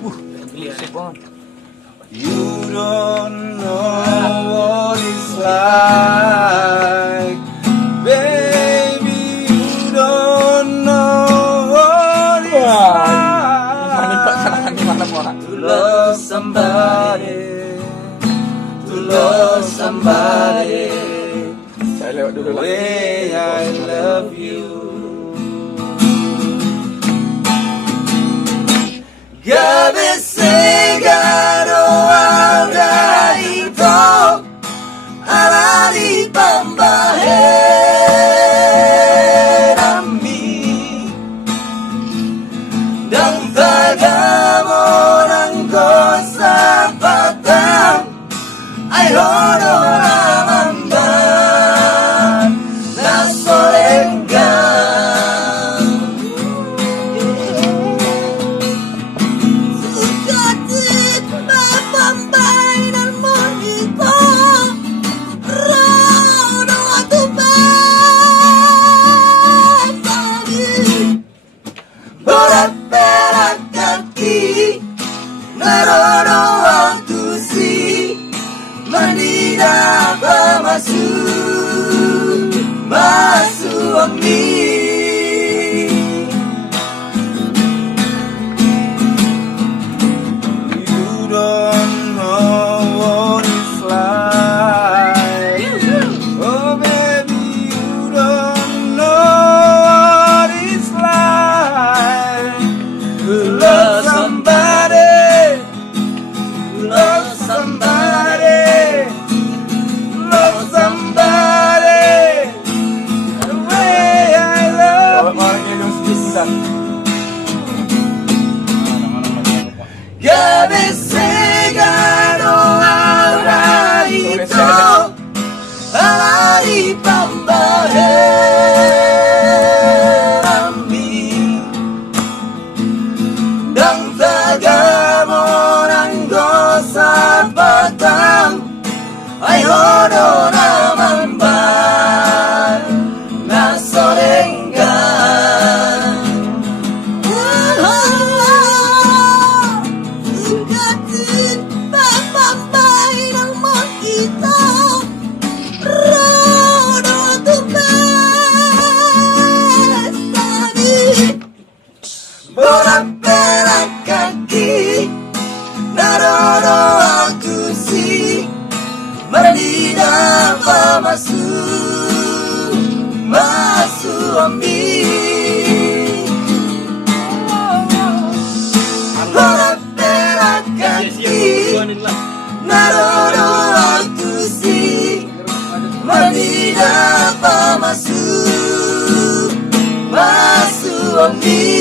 You don't know what it's like, baby. You don't know what it's like to love somebody, to love somebody the way I love you. Gabi segado ahora ito alari pambaherami dan tagamo ng kosa patang ay honoraman ba na solenggan sukatit mapambainan mo ito rano at umabagi berat perak kaki narono waktu si Manida masuk mi. You don't know what it's like, oh baby, you don't know what it's like to love somebody, to love somebody, love somebody the way I love you. Gabi segado ahora ito alari pambaherami dan tagamo ng dosa patang ay honoraman ba na solenggan. Sukatin papambainan mo ito rodo tumestami bola perak kaki narono aku si Manida masuk mi. Bola perak kaki narono aku si Manida masuk mi.